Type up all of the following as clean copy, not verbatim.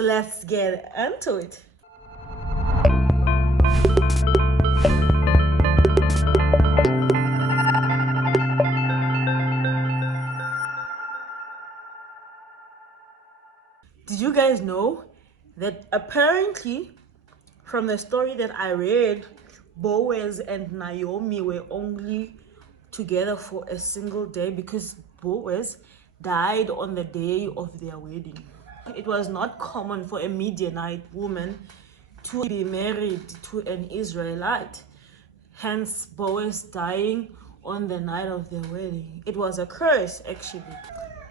Let's get into it. Did you guys know that apparently, from the story that I read, Boaz and Naomi were only together for a single day because Boaz died on the day of their wedding. It was not common for a Midianite woman to be married to an Israelite. Hence, Boaz dying on the night of their wedding. It was a curse, actually.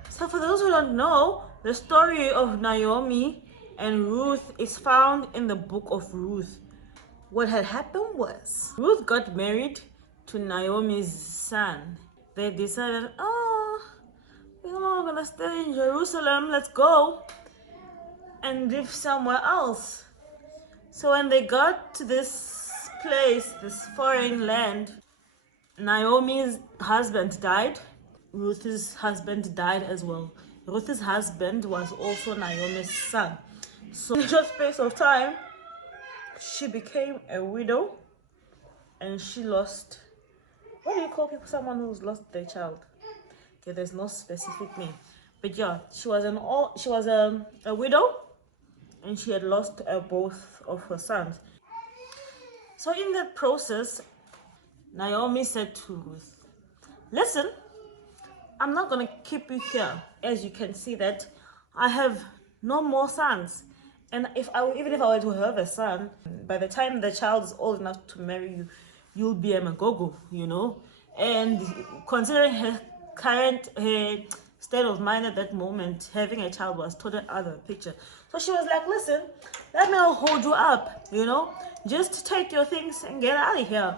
So for those who don't know, the story of Naomi and Ruth is found in the book of Ruth. What had happened was Ruth got married to Naomi's son. They decided, oh, we're not gonna stay in Jerusalem, let's go and live somewhere else. So when they got to this place, this foreign land, Naomi's husband died. Ruth's husband died as well. Ruth's husband was also Naomi's son. So in a short space of time, she became a widow and she lost, what do you call people, someone who's lost their child? Okay, there's no specific name. But yeah, she was a widow and she had lost both of her sons. So in that process, Naomi said to Ruth, listen, I'm not going to keep you here. As you can see that I have no more sons. And even if I were to have a son, by the time the child is old enough to marry you, you'll be a magogo, you know. And considering her state of mind at that moment, having a child was totally out of the picture. So she was like, listen, let me not hold you up, you know. Just take your things and get out of here.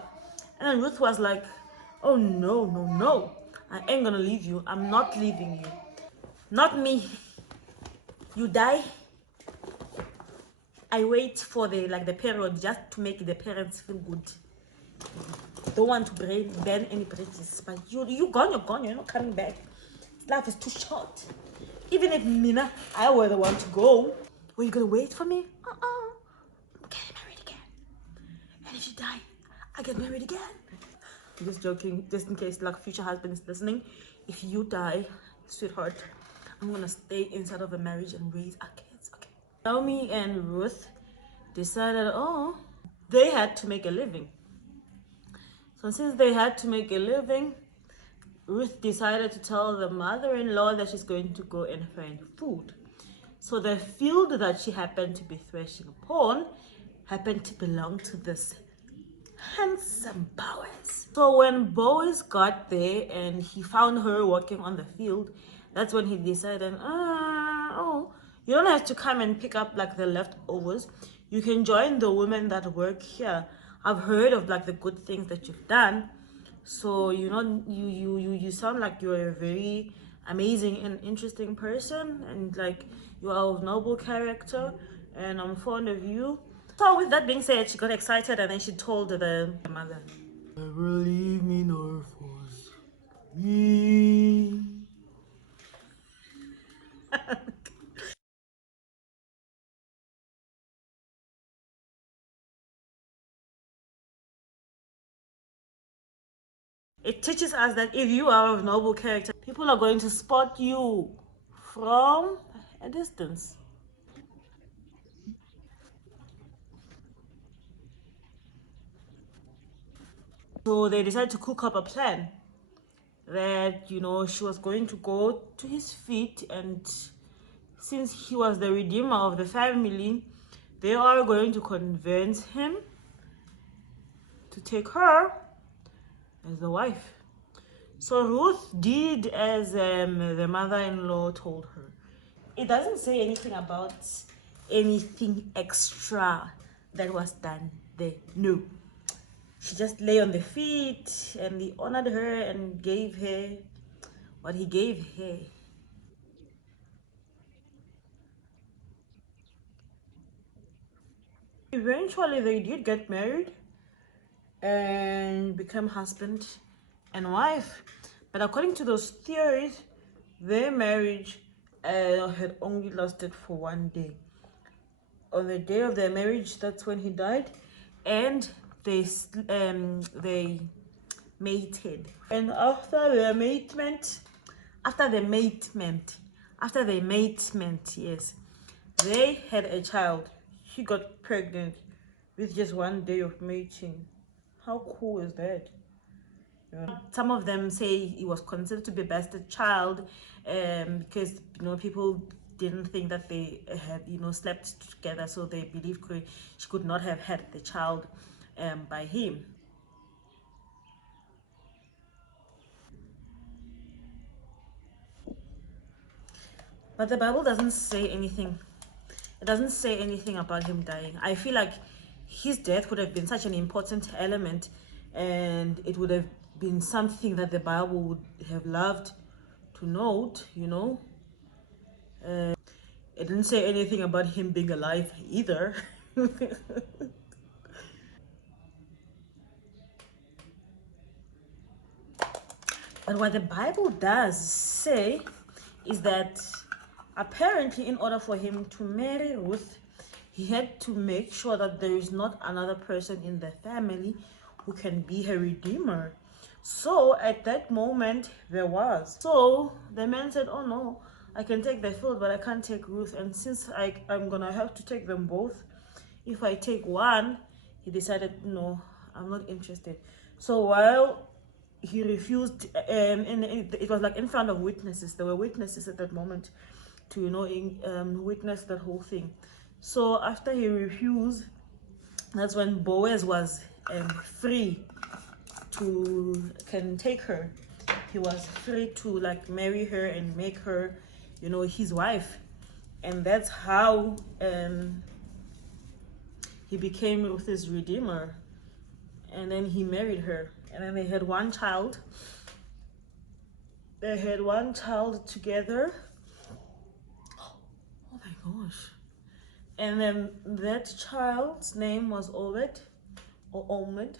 And then Ruth was like, oh, no, no, no. I ain't gonna leave you. I'm not leaving you. Not me. You die. I wait for the period just to make the parents feel good. Don't want to burn any bridges, but you gone, you're gone. You're not coming back. Life is too short. Even if Mina, I were the one to go, were you gonna wait for me? I'm getting married again. And if you die, I get married again. I'm just joking, just in case future husband is listening. If you die, sweetheart, I'm gonna stay inside of a marriage and raise our kids, okay? Naomi and Ruth decided, oh, they had to make a living. So since they had to make a living, Ruth decided to tell the mother-in-law that she's going to go and find food. So the field that she happened to be threshing upon happened to belong to this handsome Boaz. So when Boaz got there and he found her working on the field, that's when he decided, oh, you don't have to come and pick up the leftovers. You can join the women that work here. I've heard of the good things that you've done. So you sound like you're a very amazing and interesting person, and you are of noble character, and I'm fond of you. So with that being said, she got excited and then she told the mother, never leave me nor forsake me. It teaches us that if you are of noble character, people are going to spot you from a distance. So they decided to cook up a plan that, she was going to go to his feet, and since he was the redeemer of the family, they are going to convince him to take her as a wife. So Ruth did as the mother-in-law told her. It doesn't say anything about anything extra that was done there. No. She just lay on the feet and he honored her and gave her what he gave her. Eventually they did get married and become husband and wife. But according to those theories, their marriage had only lasted for one day. on the day of their marriage, that's when he died, and they mated. And after their matement, yes, they had a child. She got pregnant with just one day of mating. How cool is that? Yeah. Some of them say it was considered to be bastard child, because people didn't think that they had slept together, so they believed she could not have had the child by him. But the Bible doesn't say anything. It doesn't say anything about him dying. I feel like his death would have been such an important element, and it would have been something that the Bible would have loved to note, It didn't say anything about him being alive either. But what the Bible does say is that apparently, in order for him to marry Ruth, he had to make sure that there is not another person in the family who can be her redeemer. So at that moment, there was. So the man said, "Oh no, I can take the field, but I can't take Ruth. And since I'm gonna have to take them both, if I take one," he decided, "No, I'm not interested." So while he refused, it was like in front of witnesses. There were witnesses at that moment to witness that whole thing. So after he refused, that's when Boaz was free to can take her. He was free to like marry her and make her his wife, and that's how he became Ruth's redeemer. And then he married her, and then they had one child. Together. Oh my gosh. And then that child's name was Obed, or Ombred,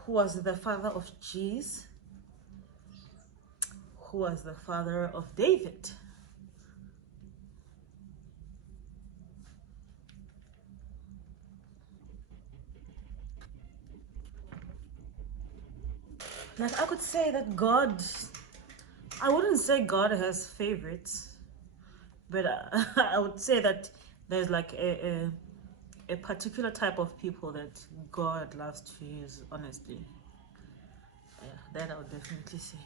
who was the father of Jesus, who was the father of David. Like, I could say that I wouldn't say God has favorites, but I would say that there's like a particular type of people that God loves to use, honestly. Yeah, that I would definitely say.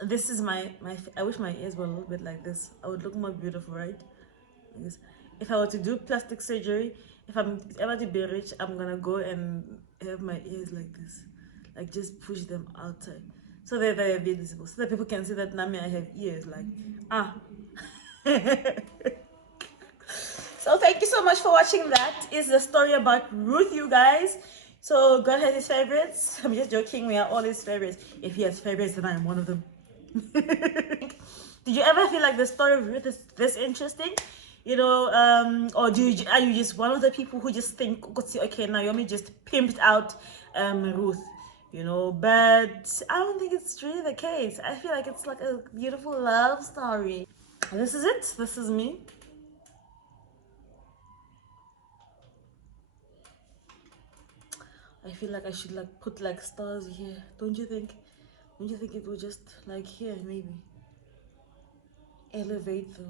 This is I wish my ears were a little bit like this. I would look more beautiful, right? Because if I were to do plastic surgery, if I'm ever to be rich, I'm gonna go and have my ears like this, like just push them outside, so they're visible, so that people can see that Nami I have ears, like ah. So thank you so much for watching. That is the story about Ruth, you guys. So God has his favorites. I'm just joking. We are all his favorites. If he has favorites, then I am one of them. Did you ever feel like the story of Ruth is this interesting? Or are you just one of the people who just think, okay, Naomi just pimped out Ruth, but I don't think it's really the case. I feel like it's like a beautiful love story. And this is it. This is me. I feel like I should like put like stars here, don't you think? Don't you think it would just like here maybe elevate the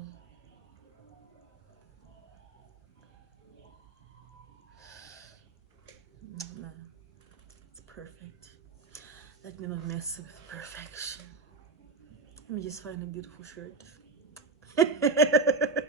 nah, it's perfect. Let me not mess with perfection. Let me just find a beautiful shirt.